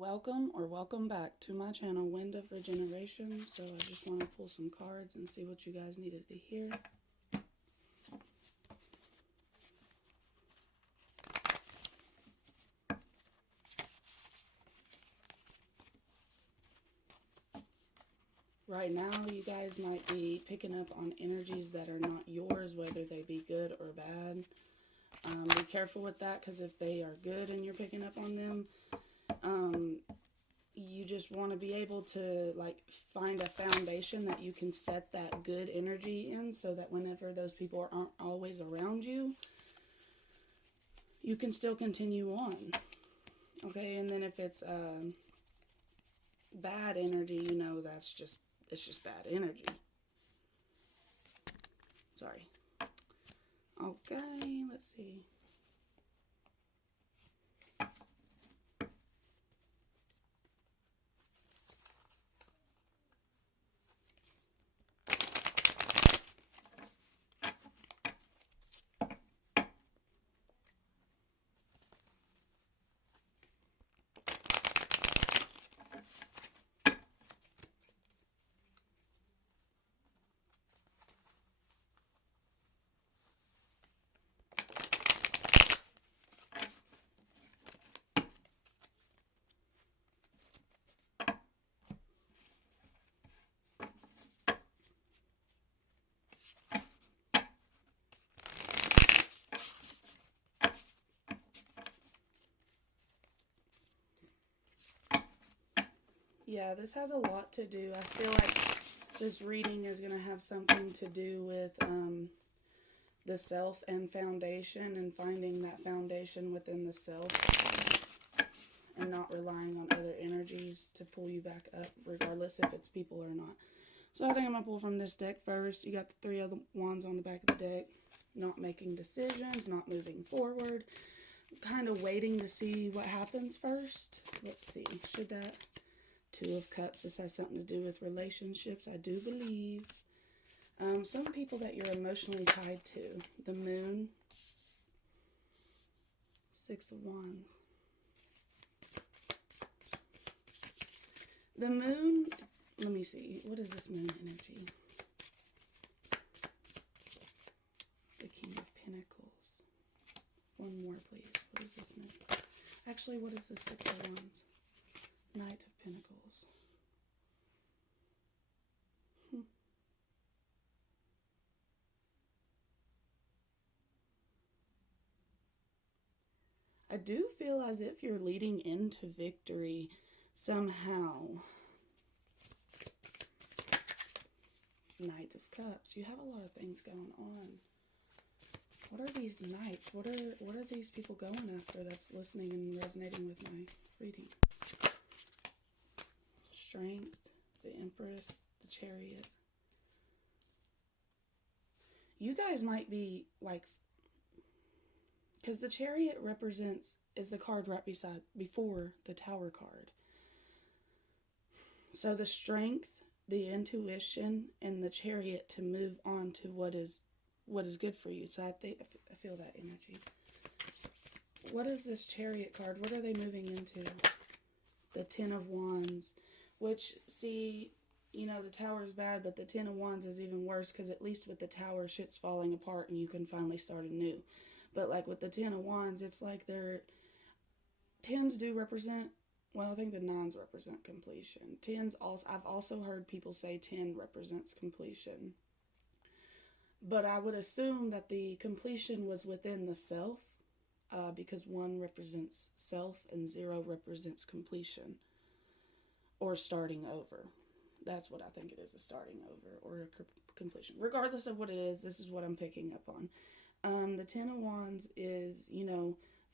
Welcome back to my channel, Wind of Regeneration. So I just want to pull some cards and see what you guys needed to hear. Right now, you guys might be picking up on energies that are not yours, whether they be good or bad. Be careful with that, because if they are good and you're picking up on them, you just want to be able to find a foundation that you can set that good energy in, so that whenever those people aren't always around you, you can still continue on. Okay, and then if it's bad energy, it's just bad energy. Sorry. Okay, let's see. Yeah, this has a lot to do. I feel like this reading is going to have something to do with the self and foundation, and finding that foundation within the self, and not relying on other energies to pull you back up, regardless if it's people or not. So I think I'm going to pull from this deck first. You got the 3 other wands on the back of the deck. Not making decisions, not moving forward. Kind of waiting to see what happens first. Let's see. Should that 2 of Cups, this has something to do with relationships, I do believe. Some people that you're emotionally tied to. The Moon. 6 of Wands. The Moon, let me see. What is this Moon energy? The King of Pentacles. One more, please. What is this Moon? Actually, what is this 6 of Wands? Knight of Pentacles. I do feel as if you're leading into victory somehow. Knight of Cups. You have a lot of things going on. What are these knights? What are these people going after that's listening and resonating with my reading? Strength, the Empress, the Chariot. You guys might be because the Chariot is the card right before the Tower card. So the strength, the intuition, and the Chariot to move on to what is good for you. So I feel that energy. What is this Chariot card? What are they moving into? The 10 of Wands. Which, see, the Tower is bad, but the 10 of Wands is even worse, because at least with the Tower, shit's falling apart and you can finally start anew. But with the 10 of Wands, it's like 10s do represent, well, I think the 9s represent completion. 10s also, I've also heard people say 10 represents completion. But I would assume that the completion was within the self, because 1 represents self and 0 represents completion. Or starting over. That's what I think it is, a starting over or a completion. Regardless of what it is, this is what I'm picking up on. The 10 of Wands is,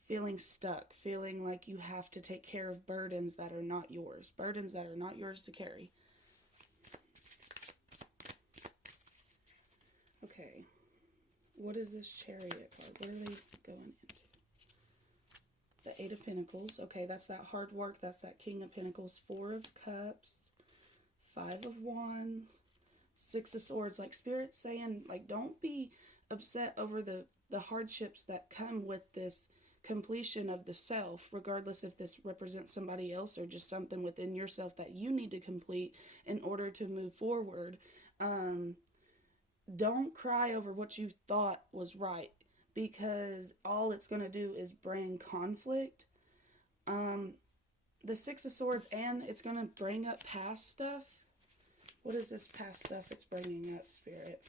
feeling stuck, feeling like you have to take care of burdens that are not yours. Burdens that are not yours to carry. Okay. What is this Chariot card? What are they going into? The 8 of Pentacles. Okay, that's that hard work. That's that King of Pentacles. 4 of Cups. 5 of Wands. 6 of Swords. Spirit's saying, don't be upset over the hardships that come with this completion of the self, regardless if this represents somebody else or just something within yourself that you need to complete in order to move forward. Don't cry over what you thought was right, because all it's going to do is bring conflict. The Six of Swords, and it's going to bring up past stuff. What is this past stuff it's bringing up, Spirit?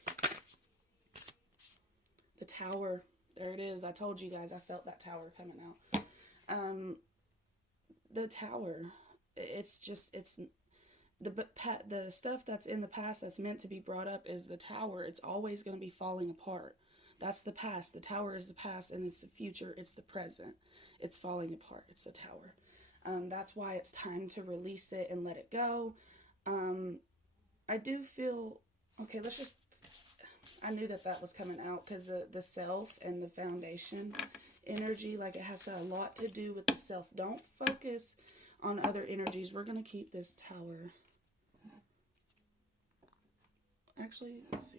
The Tower. There it is. I told you guys, I felt that tower coming out. The Tower. It's the stuff that's in the past that's meant to be brought up is the Tower. It's always going to be falling apart. That's the past. The Tower is the past, and it's the future. It's the present. It's falling apart. It's the Tower. That's why it's time to release it and let it go. I do feel, okay, I knew that was coming out because the self and the foundation energy, like it has a lot to do with the self. Don't focus on other energies. We're going to keep this Tower. Actually, let's see.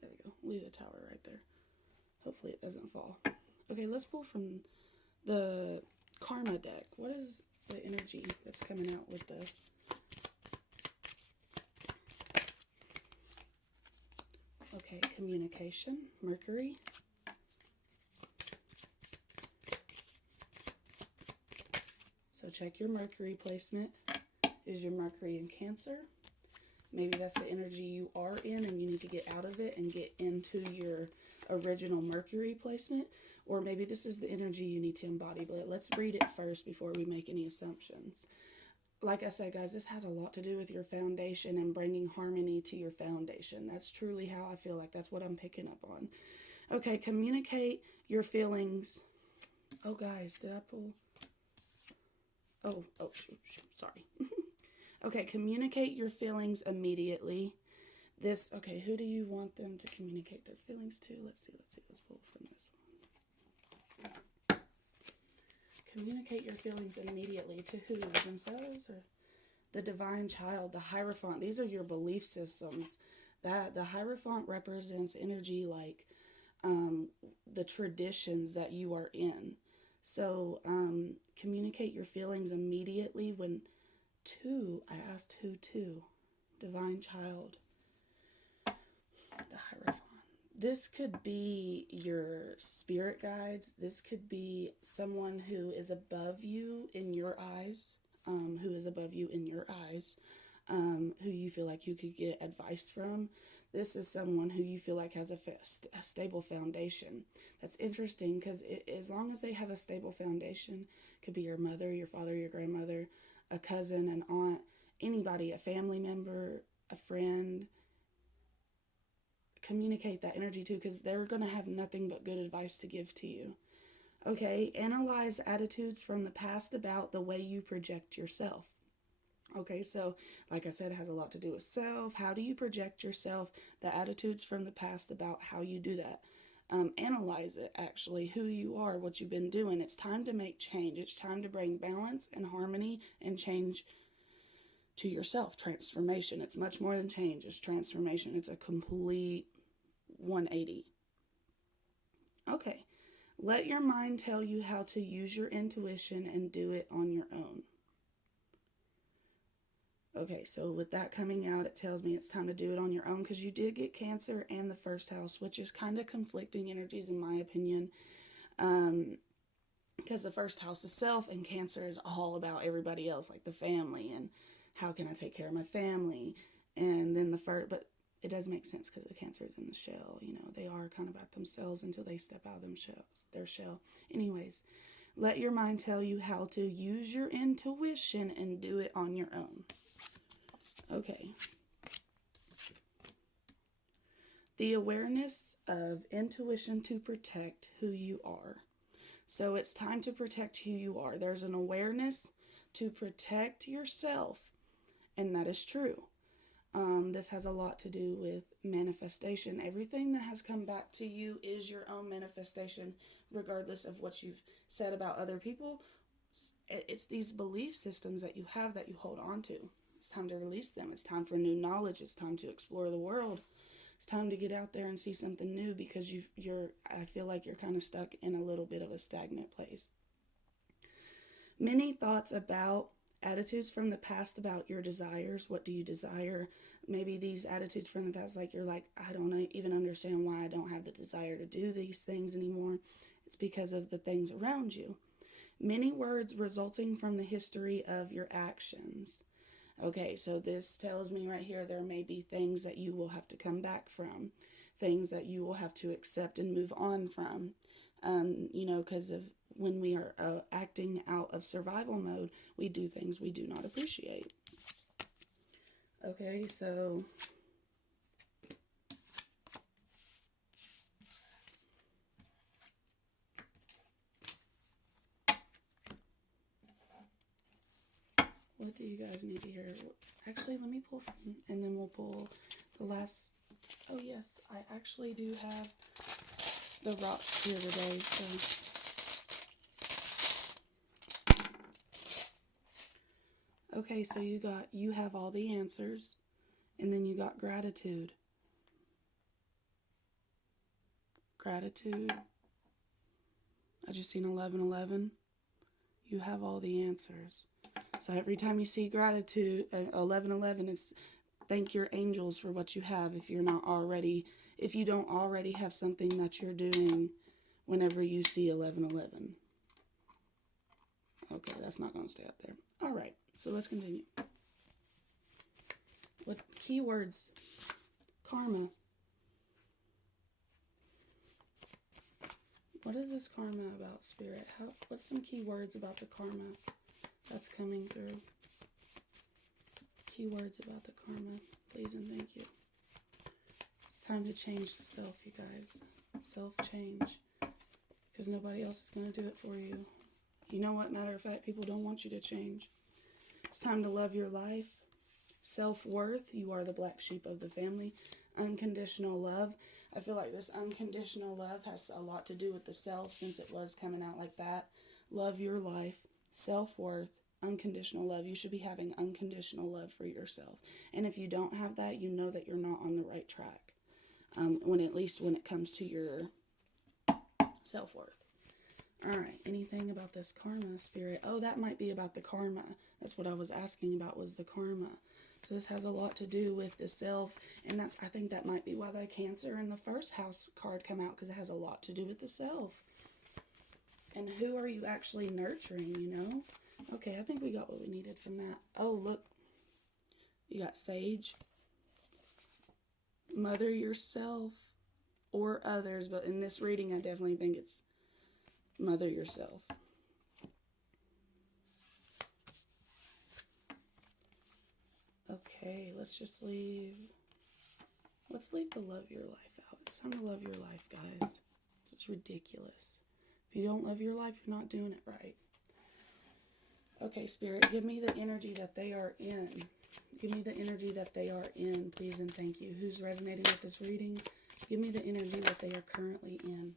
There we go. Leave the Tower right there. Hopefully it doesn't fall. Okay, let's pull from the Karma deck. What is the energy that's coming out with the... Okay, communication, Mercury. So check your Mercury placement. Is your Mercury in Cancer? Maybe that's the energy you are in and you need to get out of it and get into your original Mercury placement. Or maybe this is the energy you need to embody. But let's read it first before we make any assumptions. Like I said, guys, this has a lot to do with your foundation and bringing harmony to your foundation. That's truly how I feel like. That's what I'm picking up on. Okay, communicate your feelings. Oh, guys, did I pull? Oh, shoot, sorry. Okay, communicate your feelings immediately. Okay, who do you want them to communicate their feelings to? Let's see. Let's pull from this one. Communicate your feelings immediately to who? Themselves or the divine child, the Hierophant? These are your belief systems. That the Hierophant represents energy like the traditions that you are in. So communicate your feelings immediately when I asked who to? Divine child, the Hierophant. This could be your spirit guides. This could be someone who is above you in your eyes, who you feel like you could get advice from. This is someone who you feel like has a stable foundation. That's interesting because as long as they have a stable foundation, it could be your mother, your father, your grandmother, a cousin, an aunt, anybody, a family member, a friend. Communicate that energy too, because they're going to have nothing but good advice to give to you. Okay, analyze attitudes from the past about the way you project yourself. Okay, so like I said, it has a lot to do with self. How do you project yourself? The attitudes from the past about how you do that. Analyze it, actually, who you are, what you've been doing. It's time to make change. It's time to bring balance and harmony and change to yourself. Transformation. It's much more than change. It's transformation. It's a complete 180. Okay. Let your mind tell you how to use your intuition and do it on your own. Okay, so with that coming out, it tells me it's time to do it on your own because you did get Cancer and the first house, which is kind of conflicting energies in my opinion. Because the first house is self and Cancer is all about everybody else, like the family and how can I take care of my family. And then but it does make sense because the Cancer is in the shell. You know, they are kind of about themselves until they step out of their shell. Anyways, let your mind tell you how to use your intuition and do it on your own. Okay. The awareness of intuition to protect who you are. So it's time to protect who you are. There's an awareness to protect yourself, and that is true. This has a lot to do with manifestation. Everything that has come back to you is your own manifestation, regardless of what you've said about other people. It's these belief systems that you have that you hold on to. It's time to release them. It's time for new knowledge. It's time to explore the world. It's time to get out there and see something new, because I feel like you're kind of stuck in a little bit of a stagnant place. Many thoughts about attitudes from the past about your desires. What do you desire? Maybe these attitudes from the past, like you're like, I don't even understand why I don't have the desire to do these things anymore. It's because of the things around you. Many words resulting from the history of your actions. Okay, so this tells me right here there may be things that you will have to come back from, things that you will have to accept and move on from, because of when we are acting out of survival mode, we do things we do not appreciate. Okay, so what do you guys need to hear? Actually, let me pull from, and then we'll pull the last. Oh yes, I actually do have the rocks here today, so. Okay, so you have all the answers, and then you got gratitude. Gratitude. I just seen 1111. You have all the answers. So every time you see gratitude, 1111, it's thank your angels for what you have. If you don't already have something that you're doing whenever you see 1111. Okay, that's not going to stay up there. All right, so let's continue. What keywords? Karma. What is this karma about, Spirit? What's some key words about the karma that's coming through? Keywords about the karma, please and thank you. It's time to change the self, you guys. Self-change. Because nobody else is going to do it for you. You know what? Matter of fact, people don't want you to change. It's time to love your life. Self-worth. You are the black sheep of the family. Unconditional love. I feel like this unconditional love has a lot to do with the self, since it was coming out like that. Love your life. Self-worth. Unconditional love. You should be having unconditional love for yourself. And if you don't have that, you know that you're not on the right track. At least when it comes to your self-worth. All right, anything about this karma, Spirit? Oh, that might be about the karma. That's what I was asking about, was the karma. So this has a lot to do with the self, and I think that might be why the Cancer in the first house card come out, because it has a lot to do with the self. And who are you actually nurturing, Okay, I think we got what we needed from that. Oh, look. You got Sage. Mother yourself or others, but in this reading, I definitely think it's mother yourself. Okay, let's leave the love your life out. It's time to love your life, guys. This is ridiculous. If you don't love your life, you're not doing it right. Okay, Spirit, give me the energy that they are in. Give me the energy that they are in, please and thank you. Who's resonating with this reading? Give me the energy that they are currently in.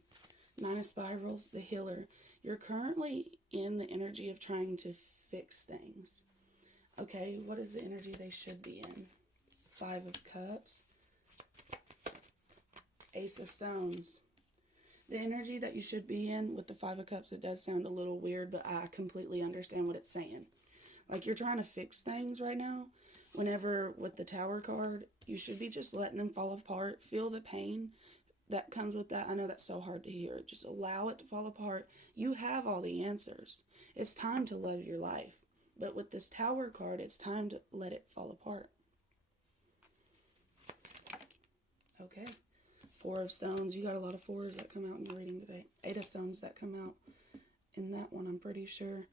Nine of Spirals, the healer. You're currently in the energy of trying to fix things. Okay, what is the energy they should be in? Five of Cups. Ace of Stones. The energy that you should be in with the Five of Cups, it does sound a little weird, but I completely understand what it's saying. Like, you're trying to fix things right now. Whenever with the Tower card, you should be just letting them fall apart. Feel the pain that comes with that. I know that's so hard to hear. Just allow it to fall apart. You have all the answers. It's time to love your life. But with this Tower card, it's time to let it fall apart. Okay. Four of Stones. You got a lot of fours that come out in your reading today. Eight of Stones that come out in that one, I'm pretty sure.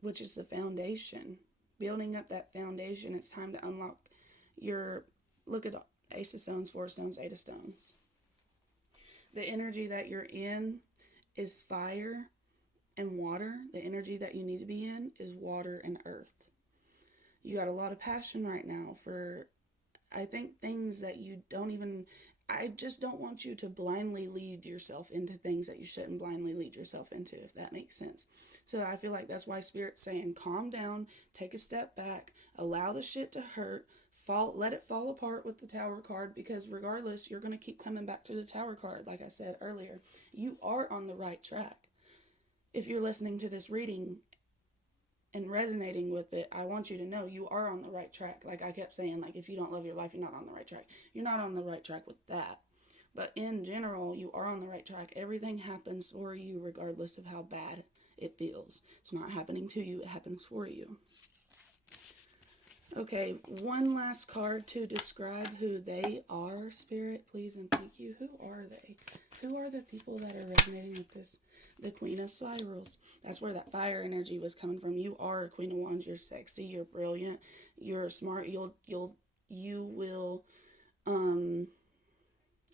Which is the foundation. Building up that foundation, it's time to unlock your... Look at Ace of Stones, Four of Stones, Eight of Stones. The energy that you're in is fire and water. The energy that you need to be in is water and earth. You got a lot of passion right now for, I think, things that you don't even... I just don't want you to blindly lead yourself into things that you shouldn't blindly lead yourself into, if that makes sense. So I feel like that's why Spirit's saying, calm down, take a step back, allow the shit to hurt, let it fall apart with the Tower card, because regardless, you're going to keep coming back to the Tower card. Like I said earlier, you are on the right track. If you're listening to this reading and resonating with it, I want you to know you are on the right track. Like I kept saying, like, if you don't love your life, you're not on the right track. You're not on the right track with that. But in general, you are on the right track. Everything happens for you regardless of how bad it feels. It's not happening to you, it happens for you. Okay, one last card to describe who they are, Spirit, please and thank you. Who are they? Who are the people that are resonating with this? The Queen of Spirals. That's where that fire energy was coming from. You are a Queen of Wands. You're sexy. You're brilliant. You're smart. You will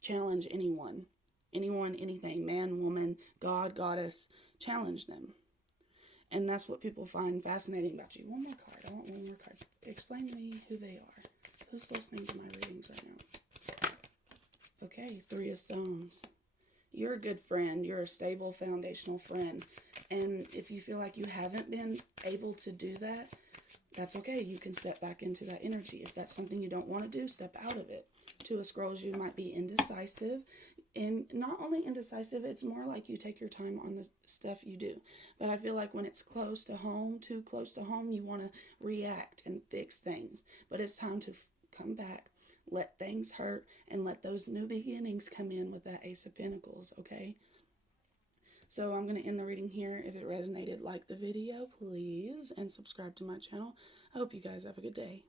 challenge anyone, anything, man, woman, God, goddess. Challenge them. And that's what people find fascinating about you. One more card. I want one more card. Explain to me who they are. Who's listening to my readings right now? Okay, Three of Stones. You're a good friend. You're a stable, foundational friend. And if you feel like you haven't been able to do that, that's okay. You can step back into that energy. If that's something you don't want to do, step out of it. Two of Scrolls, you might be indecisive. And not only indecisive, it's more like you take your time on the stuff you do. But I feel like when it's close to home, too close to home, you want to react and fix things. But it's time to come back, let things hurt, and let those new beginnings come in with that Ace of Pentacles, okay? So I'm going to end the reading here. If it resonated, like the video, please, and subscribe to my channel. I hope you guys have a good day.